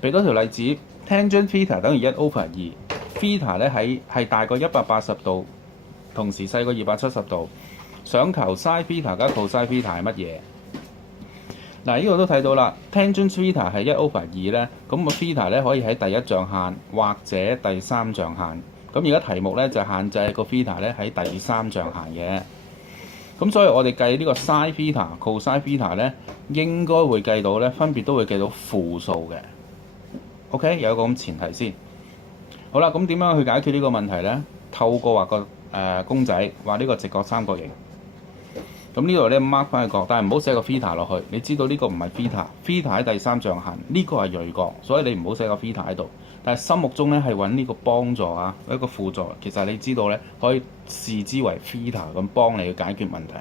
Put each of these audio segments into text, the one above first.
俾多條例子 ，tangent theta 等於1/2 ，theta 咧係大過180度，同時細過270度。想求 sin theta 加 cos theta 係乜嘢？嗱，呢個都睇到啦 ，tangent theta 係1/2咧，咁個 theta 咧可以喺第一象限或者第三象限。咁而家題目咧就限制個 theta 咧喺第三象限嘅。咁所以我哋計呢個 sin theta、cos theta 咧，應該會計到咧，分別都會計到負數嘅。OK， 有一個咁前提先。好啦，咁點樣去解決呢個問題咧？透過畫個公仔，畫呢個直角三角形。咁呢度咧 mark 翻個角，但係唔好寫個 theta 落去。你知道呢個唔係 theta 喺第三象限，呢個係鋭角，所以你唔好寫個 theta 喺度。但係心目中咧係揾呢個幫助啊，一個輔助。其實你知道咧，可以視之為 theta 咁幫你去解決問題。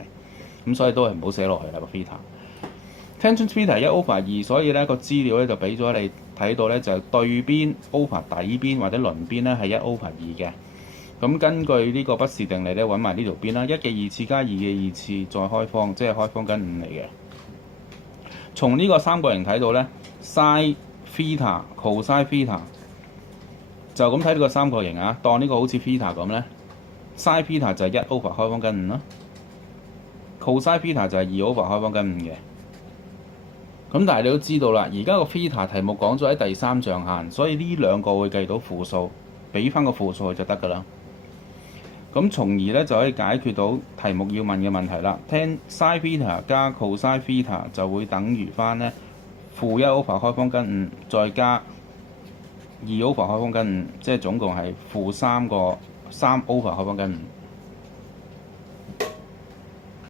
咁所以都係唔好寫落去啦個 theta。tangent theta 1/2，所以咧個資料咧就俾咗你睇到咧，就係對邊 over 底邊或者鄰邊咧係1/2嘅。咁根據呢個不是定理咧，揾埋呢條邊啦，1嘅2次加2嘅2次再開方，即係開方跟5嚟嘅。從呢個三角形睇到咧 ，sin theta、cos theta 就咁睇呢個三角形啊，當呢個好似 theta 咁咧 ，sin theta 就係1/2開方跟5啦 ，cos theta 就係2/2開方跟5嘅。咁但係你都知道啦，而家個 theta 題目講咗喺第三象限，所以呢兩個會計到負數，俾翻個負數就得㗎啦。咁從而咧就可以解決到題目要問嘅問題啦。聽 sin theta 加 cos theta 就會等於翻咧-1/2開方跟5，再加2/2開方跟5，即係總共係-3/3/5開方跟5。